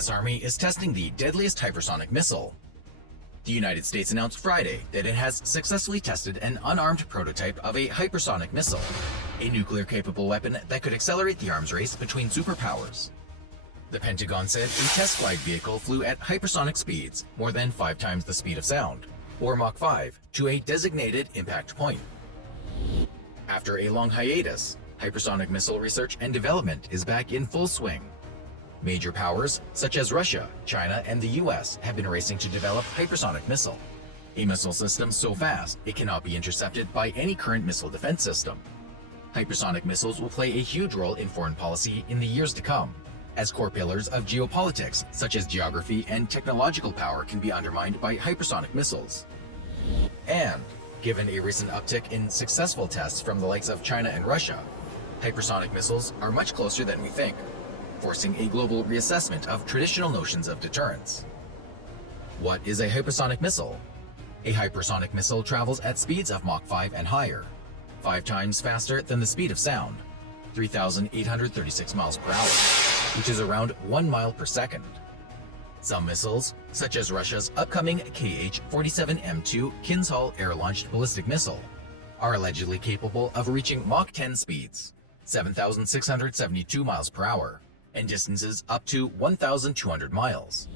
U.S. Army is testing the Deadliest Hypersonic Missile. The United States announced Friday that it has successfully tested an unarmed prototype of a hypersonic missile, a nuclear-capable weapon that could accelerate the arms race between superpowers. The Pentagon said a test flight vehicle flew at hypersonic speeds, more than 5 times the speed of sound, or Mach 5, to a designated impact point. After a long hiatus, hypersonic missile research and development is back in full swing. Major powers, such as Russia, China, and the US, have been racing to develop hypersonic missile, a missile system so fast it cannot be intercepted by any current missile defense system. Hypersonic missiles will play a huge role in foreign policy in the years to come, as core pillars of geopolitics, such as geography and technological power, can be undermined by hypersonic missiles. And, given a recent uptick in successful tests from the likes of China and Russia, hypersonic missiles are much closer than we think, forcing a global reassessment of traditional notions of deterrence. What is a hypersonic missile? A hypersonic missile travels at speeds of Mach 5 and higher, 5 times faster than the speed of sound, 3,836 miles per hour, which is around 1 mile per second. Some missiles, such as Russia's upcoming Kh-47M2 Kinzhal air-launched ballistic missile, are allegedly capable of reaching Mach 10 speeds, 7,672 miles per hour, and distances up to 1,200 miles.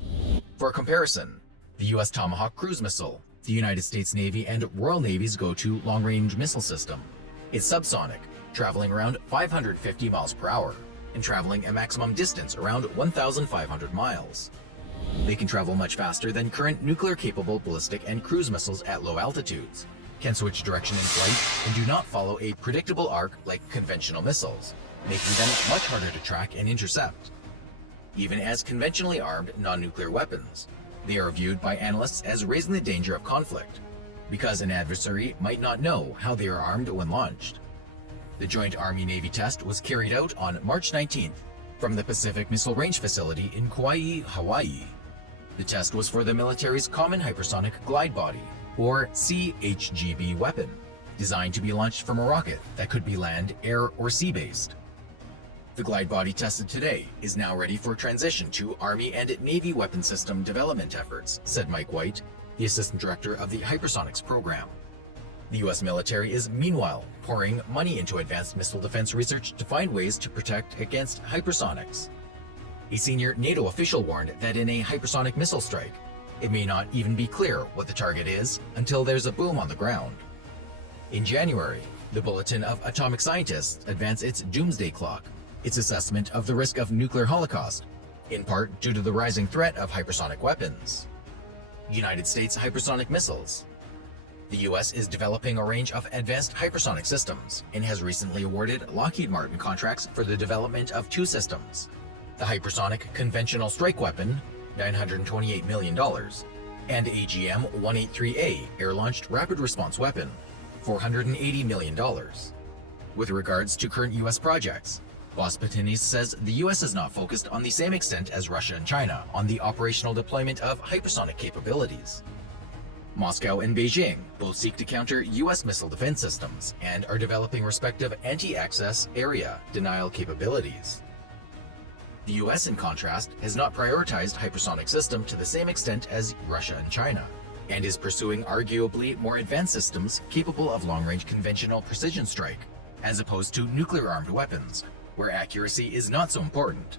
For comparison, the U.S. Tomahawk cruise missile, the United States Navy and Royal Navy's go-to long-range missile system, is subsonic, traveling around 550 miles per hour, and traveling a maximum distance around 1,500 miles. They can travel much faster than current nuclear-capable ballistic and cruise missiles at low altitudes, can switch direction in flight, and do not follow a predictable arc like conventional missiles, making them much harder to track and intercept. Even as conventionally armed non-nuclear weapons, they are viewed by analysts as raising the danger of conflict, because an adversary might not know how they are armed when launched. The Joint Army-Navy test was carried out on March 19th from the Pacific Missile Range Facility in Kauai, Hawaii. The test was for the military's Common Hypersonic Glide Body, or CHGB weapon, designed to be launched from a rocket that could be land, air, or sea-based. The glide body tested today is now ready for transition to Army and Navy weapon system development efforts, said Mike White, the Assistant Director of the Hypersonics Program. The U.S. military is meanwhile pouring money into advanced missile defense research to find ways to protect against hypersonics. A senior NATO official warned that in a hypersonic missile strike, it may not even be clear what the target is until there's a boom on the ground. In January, the Bulletin of Atomic Scientists advanced its doomsday clock, its assessment of the risk of nuclear holocaust, in part due to the rising threat of hypersonic weapons. United States hypersonic missiles. The U.S. is developing a range of advanced hypersonic systems and has recently awarded Lockheed Martin contracts for the development of 2 systems: the Hypersonic Conventional Strike Weapon, $928 million, and AGM-183A Air-Launched Rapid Response Weapon, $480 million. With regards to current U.S. projects, Boss Patinis says the U.S. is not focused on the same extent as Russia and China on the operational deployment of hypersonic capabilities. Moscow and Beijing both seek to counter U.S. missile defense systems and are developing respective anti-access area denial capabilities. The U.S., in contrast, has not prioritized hypersonic system to the same extent as Russia and China, and is pursuing arguably more advanced systems capable of long-range conventional precision strike, as opposed to nuclear-armed weapons, where accuracy is not so important.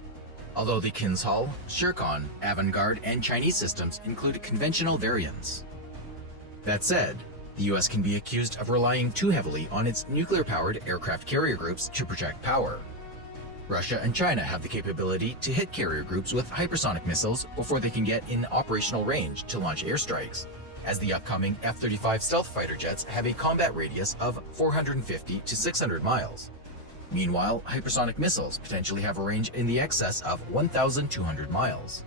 Although the Kinzhal, Shirkan, Avangard, and Chinese systems include conventional variants. That said, the U.S. can be accused of relying too heavily on its nuclear-powered aircraft carrier groups to project power. Russia and China have the capability to hit carrier groups with hypersonic missiles before they can get in operational range to launch airstrikes, as the upcoming F-35 stealth fighter jets have a combat radius of 450 to 600 miles. Meanwhile, hypersonic missiles potentially have a range in the excess of 1,200 miles.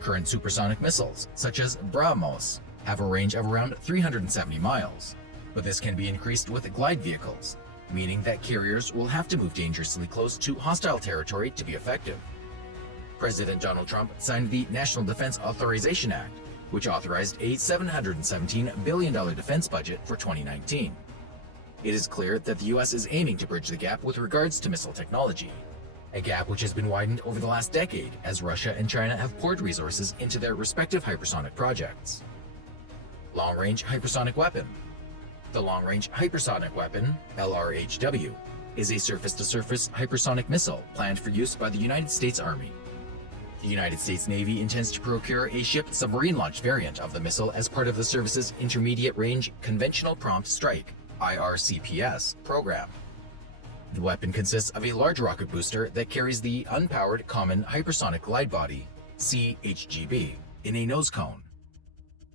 Current supersonic missiles, such as BrahMos, have a range of around 370 miles, but this can be increased with glide vehicles, meaning that carriers will have to move dangerously close to hostile territory to be effective. President Donald Trump signed the National Defense Authorization Act, which authorized a $717 billion defense budget for 2019. It is clear that the U.S. is aiming to bridge the gap with regards to missile technology, a gap which has been widened over the last decade as Russia and China have poured resources into their respective hypersonic projects. Long-Range Hypersonic Weapon. The Long-Range Hypersonic Weapon, LRHW, is a surface-to-surface hypersonic missile planned for use by the United States Army. The United States Navy intends to procure a shipped submarine-launched variant of the missile as part of the service's Intermediate Range Conventional Prompt Strike, IRCPS, program. The weapon consists of a large rocket booster that carries the Unpowered Common Hypersonic Glide Body, CHGB, in a nose cone.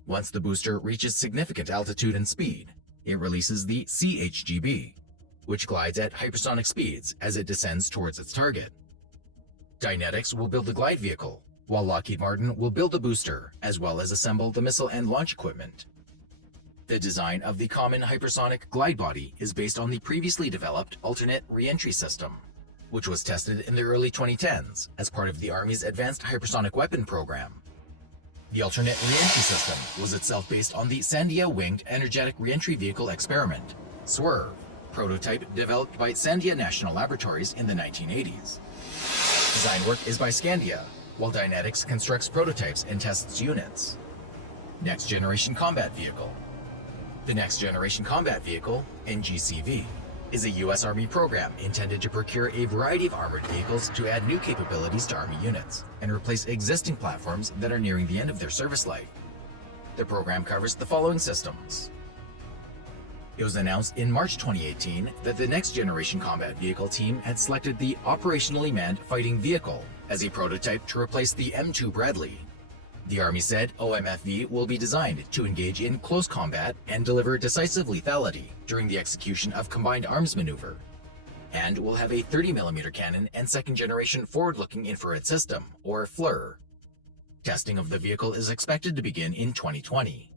Once the booster reaches significant altitude and speed, it releases the CHGB, which glides at hypersonic speeds as it descends towards its target. Dynetics will build the glide vehicle, while Lockheed Martin will build the booster, as well as assemble the missile and launch equipment. The design of the Common Hypersonic Glide Body is based on the previously developed Alternate Reentry System, which was tested in the early 2010s as part of the Army's Advanced Hypersonic Weapon Program. The Alternate Reentry System was itself based on the Sandia Winged Energetic Reentry Vehicle Experiment, SWERV, prototype developed by Sandia National Laboratories in the 1980s. Design work is by Scandia, while Dynetics constructs prototypes and tests units. Next Generation Combat Vehicle. The Next Generation Combat Vehicle, NGCV, is a U.S. Army program intended to procure a variety of armored vehicles to add new capabilities to Army units and replace existing platforms that are nearing the end of their service life. The program covers the following systems. It was announced in March 2018 that the Next Generation Combat Vehicle team had selected the Operationally Manned Fighting Vehicle as a prototype to replace the M2 Bradley. The Army said OMFV will be designed to engage in close combat and deliver decisive lethality during the execution of Combined Arms Maneuver, and will have a 30mm cannon and second-generation forward-looking infrared system, or FLIR. Testing of the vehicle is expected to begin in 2020.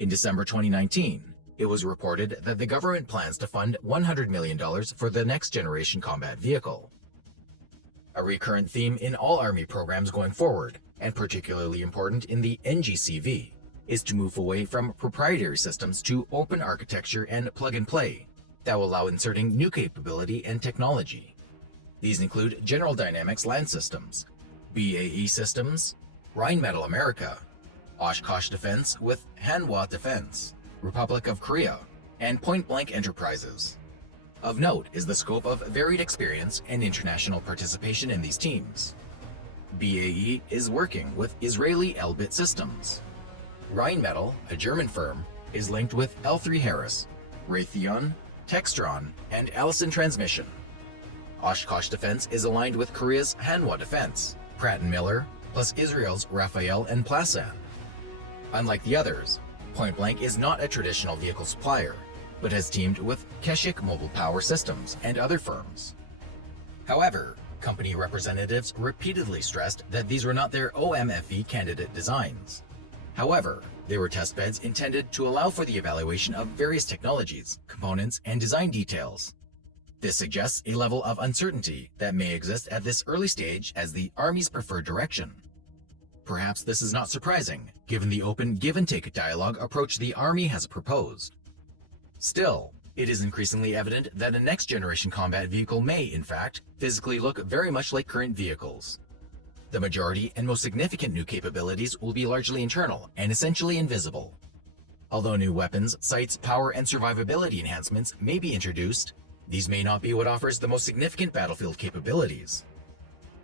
In December 2019, it was reported that the government plans to fund $100 million for the Next Generation Combat Vehicle. A recurrent theme in all Army programs going forward, and particularly important in the NGCV, is to move away from proprietary systems to open architecture and plug-and-play that will allow inserting new capability and technology. These include General Dynamics Land Systems, BAE Systems, Rheinmetall America, Oshkosh Defense with Hanwha Defense, Republic of Korea, and Point Blank Enterprises. Of note is the scope of varied experience and international participation in these teams. BAE is working with Israeli Elbit Systems. Rheinmetall, a German firm, is linked with L3 Harris, Raytheon, Textron, and Allison Transmission. Oshkosh Defense is aligned with Korea's Hanwha Defense, Pratt & Miller, plus Israel's Rafael and Plasan. Unlike the others, Point Blank is not a traditional vehicle supplier, but has teamed with Keshik Mobile Power Systems and other firms. However, company representatives repeatedly stressed that these were not their OMFV candidate designs. However, they were testbeds intended to allow for the evaluation of various technologies, components, and design details. This suggests a level of uncertainty that may exist at this early stage as the Army's preferred direction. Perhaps this is not surprising, given the open give-and-take dialogue approach the Army has proposed. Still, it is increasingly evident that a next-generation combat vehicle may, in fact, physically look very much like current vehicles. The majority and most significant new capabilities will be largely internal and essentially invisible. Although new weapons, sights, power, and survivability enhancements may be introduced, these may not be what offers the most significant battlefield capabilities.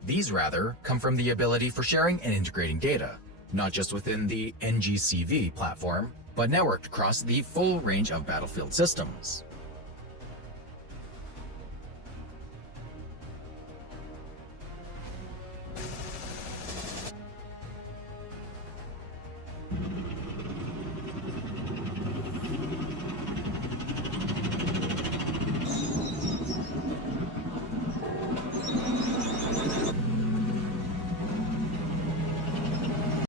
These rather come from the ability for sharing and integrating data, not just within the NGCV platform, but networked across the full range of battlefield systems.